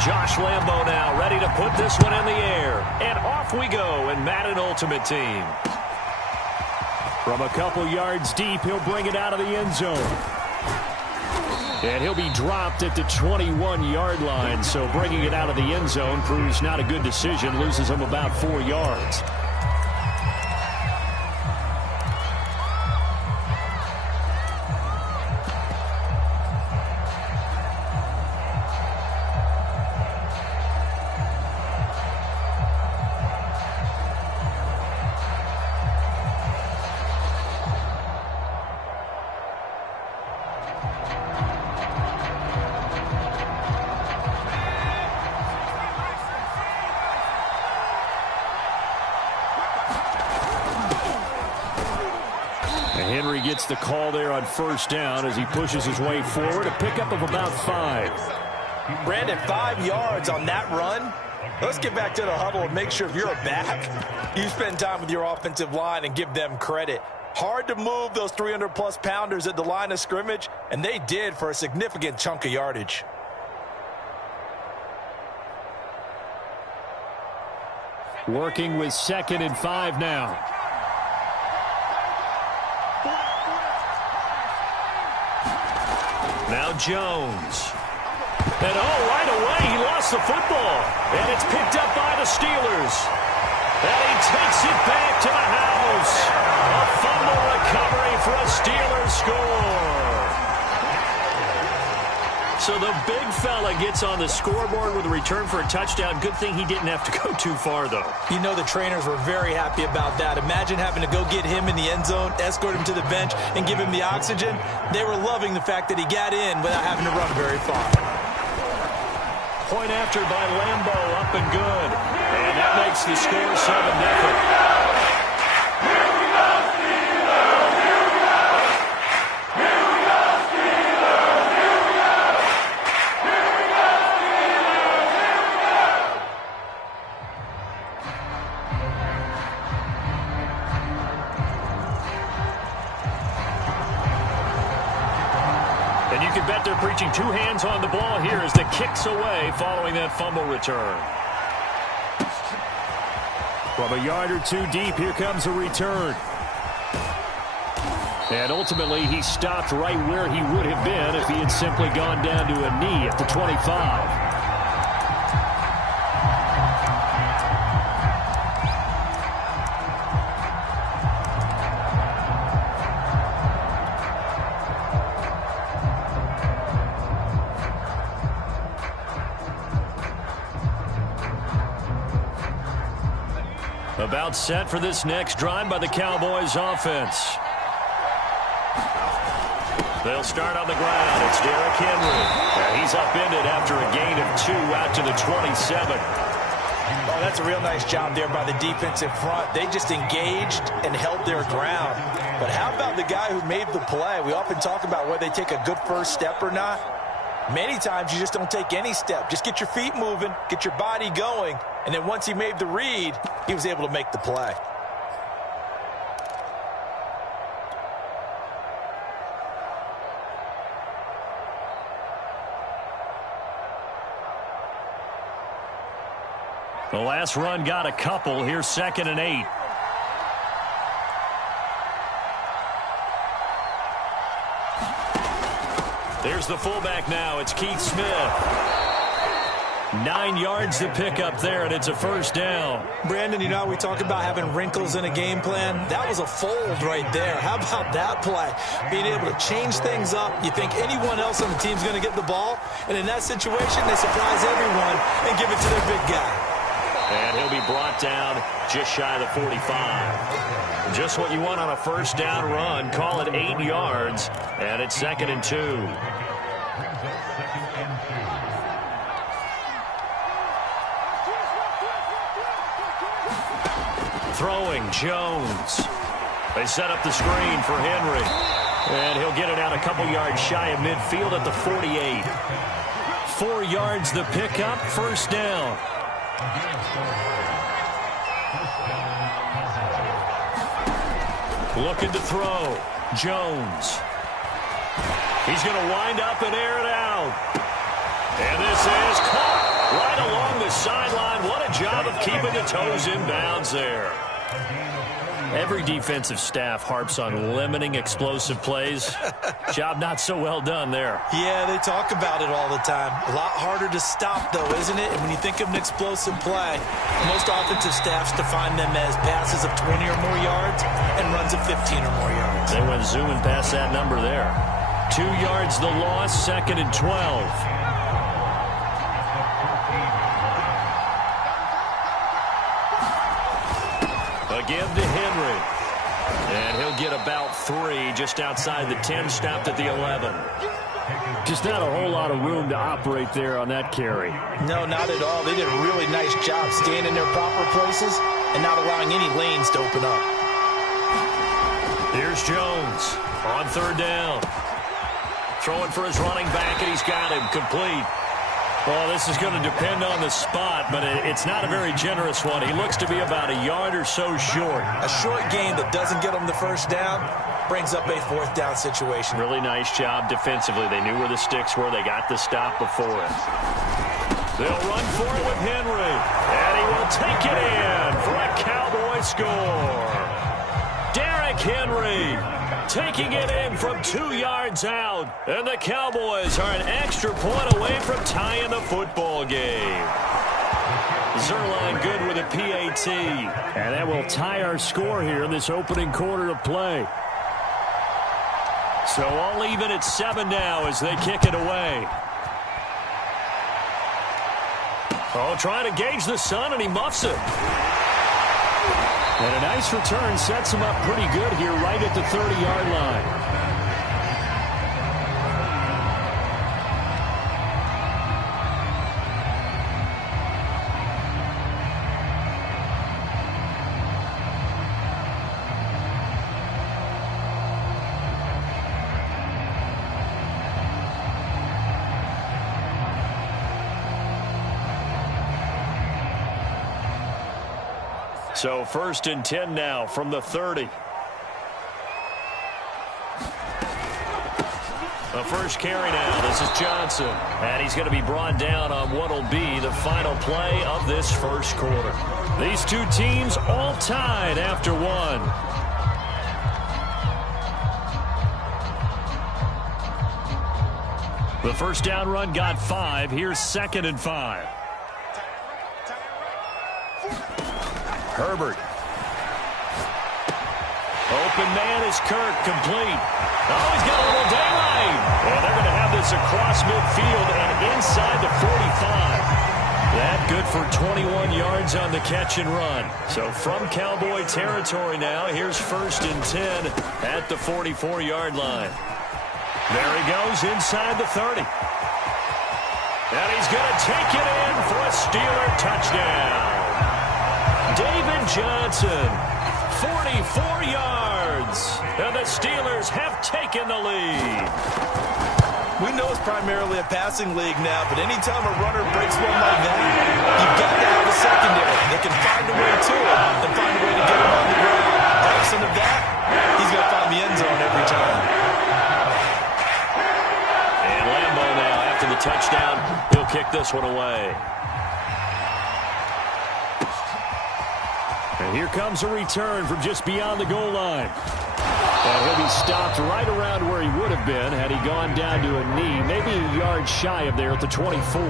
Josh Lambo now ready to put this one in the air. And off we go in Madden Ultimate Team. From a couple yards deep, he'll bring it out of the end zone. And he'll be dropped at the 21-yard line. So bringing it out of the end zone proves not a good decision. Loses him about 4 yards. Henry gets the call there on first down as he pushes his way forward. A pickup of about 5. Brandon, 5 yards on that run. Let's get back to the huddle and make sure if you're a back, you spend time with your offensive line and give them credit. Hard to move those 300-plus pounders at the line of scrimmage, and they did for a significant chunk of yardage. Working with 2nd and 5 now. Now Jones. And right away he lost the football. And it's picked up by the Steelers. And he takes it back to the house. A fumble recovery for a Steelers score. So the big fella gets on the scoreboard with a return for a touchdown. Good thing he didn't have to go too far, though. You know the trainers were very happy about that. Imagine having to go get him in the end zone, escort him to the bench, and give him the oxygen. They were loving the fact that he got in without having to run very far. Point after by Lambo, up and good. And that makes the score 7-0. They're preaching 2 hands on the ball here as the kick's away following that fumble return. From a yard or 2 deep, here comes a return. And ultimately, he stopped right where he would have been if he had simply gone down to a knee at the 25. About set for this next drive by the Cowboys offense. They'll start on the ground. It's Derrick Henry. He's upended after a gain of 2 out to the 27. Oh, that's a real nice job there by the defensive front. They just engaged and held their ground. But how about the guy who made the play? We often talk about whether they take a good first step or not. Many times you just don't take any step. Just get your feet moving, get your body going, and then once he made the read, he was able to make the play. The last run got a couple. Here's 2nd and 8. There's the fullback now. It's Keith Smith. 9 yards to pick up there, and it's a first down. Brandon, you know, we talk about having wrinkles in a game plan. That was a fold right there. How about that play? Being able to change things up. You think anyone else on the team's going to get the ball, and in that situation, they surprise everyone and give it to their big guy. And he'll be brought down just shy of the 45. Just what you want on a first down run. Call it 8 yards, and it's 2nd and 2. Throwing, Jones. They set up the screen for Henry. And he'll get it out a couple yards shy of midfield at the 48. 4 yards the pickup, first down. Looking to throw. Jones. He's going to wind up and air it out. And this is caught keeping the toes in bounds there. Every defensive staff harps on limiting explosive plays. Job not so well done there. Yeah, they talk about it all the time. A lot harder to stop, though, isn't it? And when you think of an explosive play, most offensive staffs define them as passes of 20 or more yards and runs of 15 or more yards. They went zooming past that number there. 2 yards the loss, 2nd and 12. Again to Henry. And he'll get about 3 just outside the 10, stopped at the 11. Just not a whole lot of room to operate there on that carry. No, not at all. They did a really nice job staying in their proper places and not allowing any lanes to open up. Here's Jones on 3rd down. Throwing for his running back, and he's got him complete. Well, this is going to depend on the spot, but it's not a very generous one. He looks to be about a yard or so short. A short gain that doesn't get him the first down brings up a 4th down situation. Really nice job defensively. They knew where the sticks were. They got the stop before it. They'll run for it with Henry, and he will take it in for a Cowboy score. Derrick Henry taking it in from 2 yards out. And the Cowboys are an extra point away from tying the football game. Zuerlein good with a PAT. And that will tie our score here in this opening quarter of play. So all even at 7 now as they kick it away. Oh, trying to gauge the sun, and he muffs it. And a nice return sets him up pretty good here right at the 30-yard line. So 1st and 10 now from the 30. The first carry now. This is Johnson. And he's going to be brought down on what will be the final play of this first quarter. These two teams all tied after 1. The first down run got 5. Here's 2nd and 5. Herbert. Open man is Kirk, complete. Oh, he's got a little daylight. And they're going to have this across midfield and inside the 45. That good for 21 yards on the catch and run. So from Cowboy territory now, here's 1st and 10 at the 44-yard line. There he goes inside the 30. And he's going to take it in for a Steeler touchdown. David Johnson, 44 yards, and the Steelers have taken the lead. We know it's primarily a passing league now, but anytime a runner breaks one like that, you've got to have a secondary that can find a way to it and find a way to get him on the ground. Absent of that, he's going to find the end zone every time. And Lambeau now, after the touchdown, he'll kick this one away. And here comes a return from just beyond the goal line. And he'll be stopped right around where he would have been had he gone down to a knee, maybe a yard shy of there at the 24.